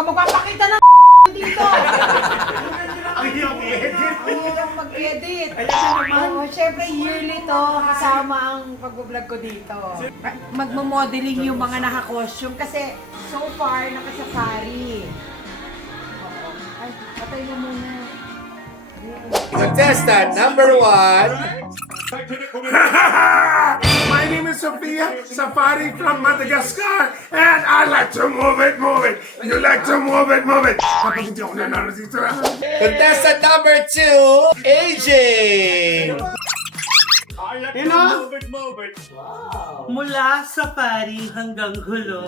ka magpapakita ng dito. Ang hirap i-edit. Ang hirap mag-edit. Oh, syempre yearly to kasama ang pag-vlog ko dito. Magmo-modeling yung mga naka-costume kasi so far naka-safari. Ay, patay mo muna. Contestant number 1. My name is Sophia Safari from Madagascar, and I like to move it. You like to move it. Kapag hindi ako nanalo dito, Contestant number 2, AJ. Mula safari hanggang hulo,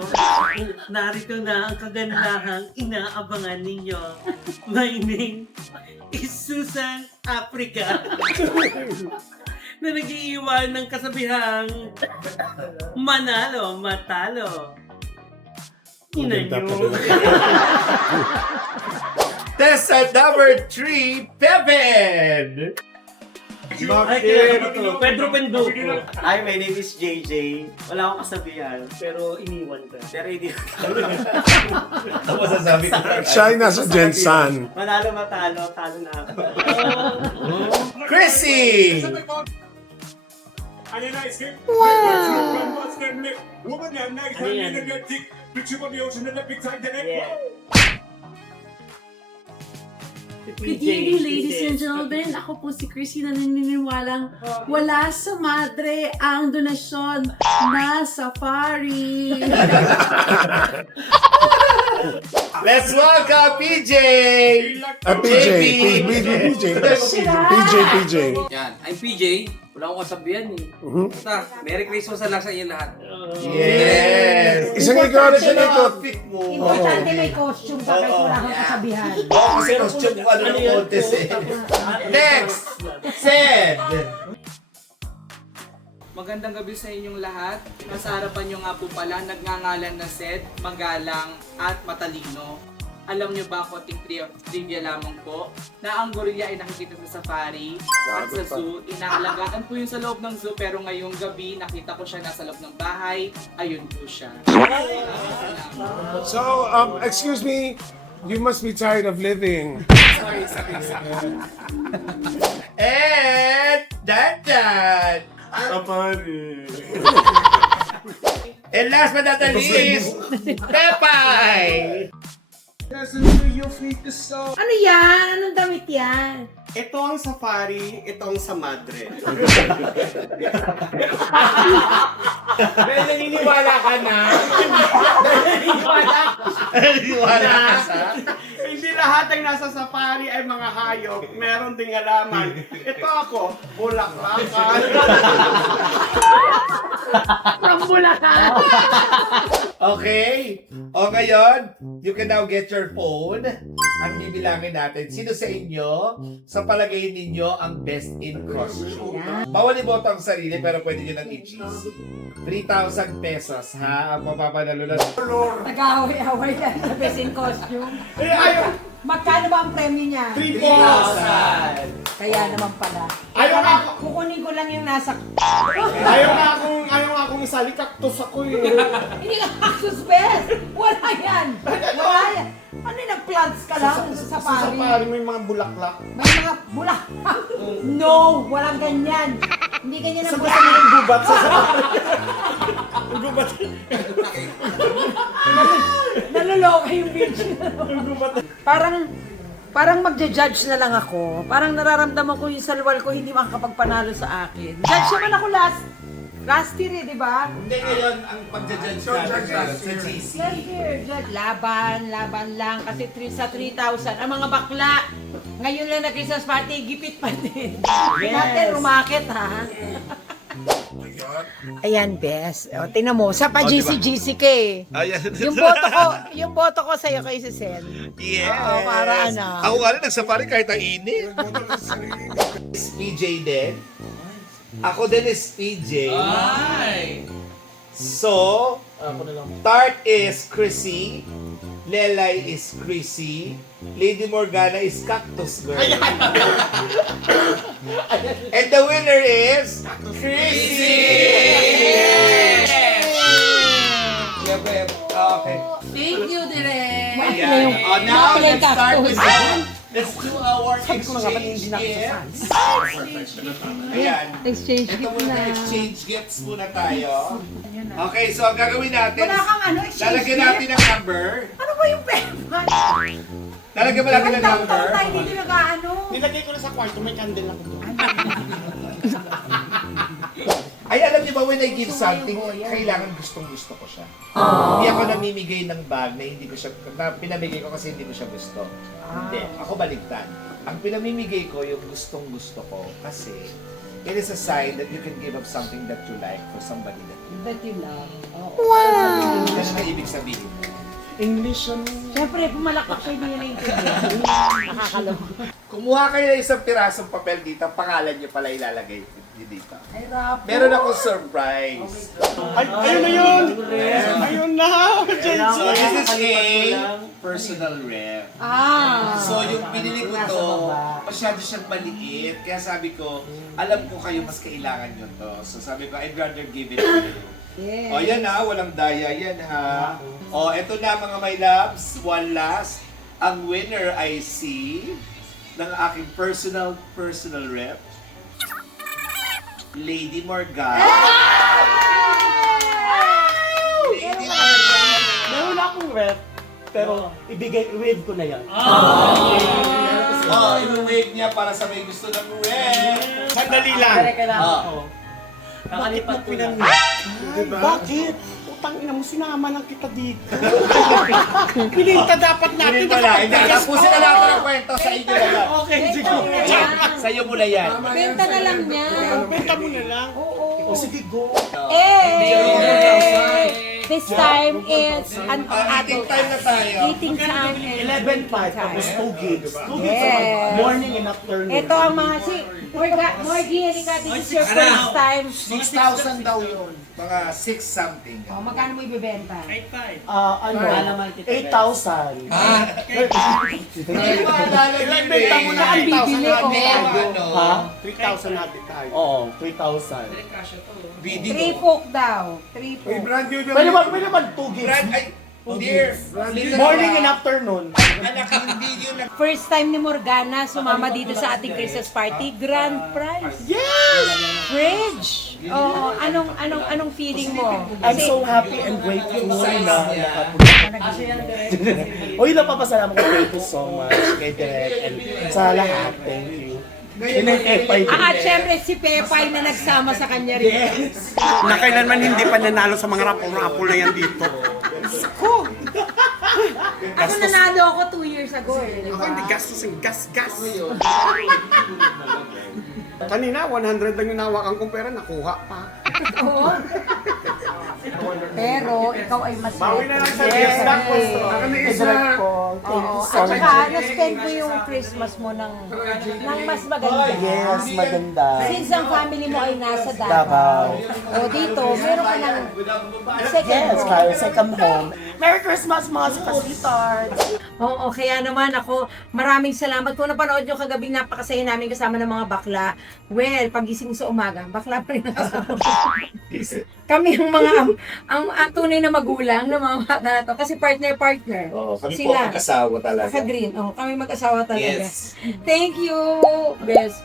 narito na ang kagandahang inaabangan ninyo. My name is Susan Africa. Na nag-iiwan ng kasabihang manalo, matalo. Ina nyo. Contestant number 3, Pepen. Pedro Penduko. Hi, my name is JJ. Wala akong kasabihan, Pero iniwan ka. pero hindi Ano masasabi ko? siya ay nasa Jensan. manalo matalo, talo na ako. Chrissy. Good evening, ladies and gentlemen. Ako po si Chrissy na naniniwalang wala sa madre ang donasyon na safari. Let's welcome PJ. PJ. PJ. Yan, I'm PJ. Wala akong kasabihan eh. Basta, Merry Christmas na lang sa inyo lahat. Yes. Isang ikot. Pick mo. Importante may costume ka kasi wala akong kasabihan. Kasi costume ko ano ng contest eh. Next, Sed. Magandang gabi sa inyong lahat. Nasa harapan nyo nga po pala, nagngangalan na Sed, magalang at matalino. Alam nyo ba, konting trivia lamang po, na ang gorilla ay nakikita sa safari at sa zoo. Inaalagaan po yun sa loob ng zoo, pero ngayong gabi nakita ko siya nasa loob ng bahay. Ayun po siya. So, excuse me, you must be tired of living. Sorry. And Dandan. Safari. And last but not the least, Pepay. Ano yan? Anong damit yan? Ito ang safari, ito ang sa madre. Dahil naniniwala ka na. Naniniwala ka sa. Hindi lahat ng nasa safari ay mga hayop. Meron ding halaman. Ito ako, bulaklakan. Okay. O ngayon, you can now get your phone. Ang bibilangin natin, sino sa inyo, sa palagay ninyo, ang best in costume? Bawal iboto ang sarili, pero pwede nyo nang i-cheese. 3,000 pesos, ha? Ang mapapanalo na. Nag-away-away ka sa best in costume. Magkano ba ang premyo niya? 3,000. Kaya naman pala. Ayaw nga ako. Kukunin ko lang yung nasa... Ayaw nga akong isali, kaktus ako eh. Hindi ka suspend! Wala yan! Wala yan! Ano yung nag-plants ka lang sa Sa safari? safari may mga bulaklak. May mga bulak. No! Walang ganyan! Hindi ganyan ang Sa bulak. gusto mo yung gubat sa safari. Yung gubat. Naluloka yung bitch. Yung gubat. Parang magja-judge na lang ako. Parang nararamdaman ko yung salwal ko hindi makakapagpanalo sa akin. Judge naman ako last year eh, di ba? Hindi ngayon, ang pagja-judge natin sa GC. Last year, judge. Laban lang. Kasi sa 3,000. Ang mga bakla, ngayon lang na Christmas party, gipit pa din. Natin, rumakit ha. Ayan, Bes. O, tingnan mo, sa pa-GC-GC ka eh. Yung boto ko sa'yo kay si Sen. Yes! Oo, para ano. Ako nga rin, nagsafari kahit ang init. PJ din. Ako din is PJ. So, Tart is Chrissy. Lelay is Chrissy. Lady Morgana is Cactus Girl. And the winner is Chrissy! Web. Okay. Thank you, Direk. Ayan. Oh, now, let's start with let's do our exchange gifts. Ayan. Exchange Ito gift muna, na. exchange gifts muna tayo. Okay, so ang gagawin natin, Wala kang ano, exchange lalagyan gift? natin ng number. Ano ba yung pera? Lalagyan mo natin ng Ilang number. taon tayo dito nag-ano? Nilagay ko na sa kwarto, may candle ako doon. Ay, alam niyo ba, when I give something, kailangan gustong-gusto ko siya. Hindi ako namimigay ng bag na hindi ko siya, na pinamigay ko kasi hindi ko siya gusto. Hindi, ako baligtad. Ang pinamimigay ko, yung gustong-gusto ko. Kasi, it is a sign that you can give up something that you like for somebody that you love. Wow! Ano na ibig sabihin? English ano? Siyempre, pumalakpak siya, hindi niya naiintindihan. Nakakaloka. Kumuha kayo ng isang pirasong papel dito, ang pangalan niyo pala ilalagay niyo dito. Ay, Rapo. Meron akong surprise. Ay, ayun na yun! Ayun na! So, this is a personal ref. Ah. So, yung binili ko to, masyado siyang maliit. Kaya sabi ko, alam ko kayo mas kailangan nyo to. So, sabi ko, I'd rather give it to you. Yes. O, yan ha. Walang daya yan ha. O, eto na mga my loves. One last. Ang winner I see ng aking personal rep. Lady Morgan. Lady Morgan. Meron akong rep, pero i-wave ko na yan. Oh, i-wave niya para sa may gusto ng rep. Sandali lang. Oh. Nakalipat ko lang. Diba? Bakit? Utang ina mo, sinama lang kita dito. Pininta dapat natin. Hindi pala. Hindi, tapusin na natin ang kwento sa inyo na yan. Okay, sige. Sa iyo muna yan. Benta na lang niya. Benta mo na lang. Oo. Sige, go. This time it's an Ating time na tayo. eating time and 11.5 tapos 2 gigs. 2 gigs Yes. morning and afternoon. ito ang mga Morgie, halika, this is your first time. 6,000 daw yun. Mga 6 something. Oh, magkano mo ibibenta? Ano? 8,000. Hindi ba lalagyan Benta mo na Ang bibili ko. Ano? Ha? 3,000 natin tayo. Oo, 3,000. Video. 3 folk daw. 3 May folk. brand new daw. Pwede ba 2 gigs? Brad, ay, dear. Morning and afternoon. Anak, hindi yun. First time ni Morgana sumama dito sa ating Christmas party, grand prize. Yes! Fridge. Oh, anong feeling mo? I'm so happy and grateful na Uy, napapasalamat ko. Thank you so much kay Direk and sa lahat. Thank you. At syempre si Pepay na nagsama sa kanya rin. Na kailanman hindi pa nanalo sa mga rapol-rapol na yan dito. Ako nanalo ako 2 years ago eh. Ako hindi gastos yung gas-gas. Kanina, 100 lang yung nawakan kong pera, nakuha pa. Oo. Pero ikaw ay mas Bawi na lang sa yes. Ako na isa. Oo. At saka na-spend mo yung Christmas mo ng mas maganda. Yes, maganda. Since ang family mo ay nasa Davao. Davao. O dito, meron ka ng second Yes, home. kaya second home. Merry Christmas mga sweethearts! Oo, kaya naman ako, maraming salamat. Kung napanood nyo kagabing napakasaya namin kasama ng mga bakla, well, pagising sa umaga, bakla pa rin ang kasama. Kami ang mga, ang tunay na magulang ng mga bata na to. Kasi partner-partner. Oh, kami po Sila. mag-asawa talaga. Sa green. Oh, kami mag-asawa talaga. Yes. Thank you, best.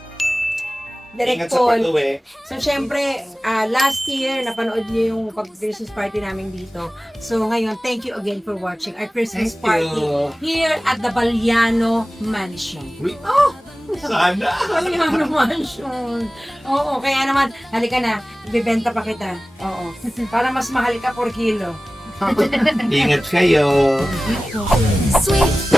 Direct Ingat sa Paul. pag-uwi. So, syempre, last year, napanood niyo yung pag-Christmas party namin dito. So, ngayon, thank you again for watching our Christmas Thank party you. here at the Baliano Mansion. Sana. Baliano Mansion. Oo, kaya naman, halika na, bibenta pa kita. Oo. Para mas mahal ka per kilo. Ingat kayo. Sweet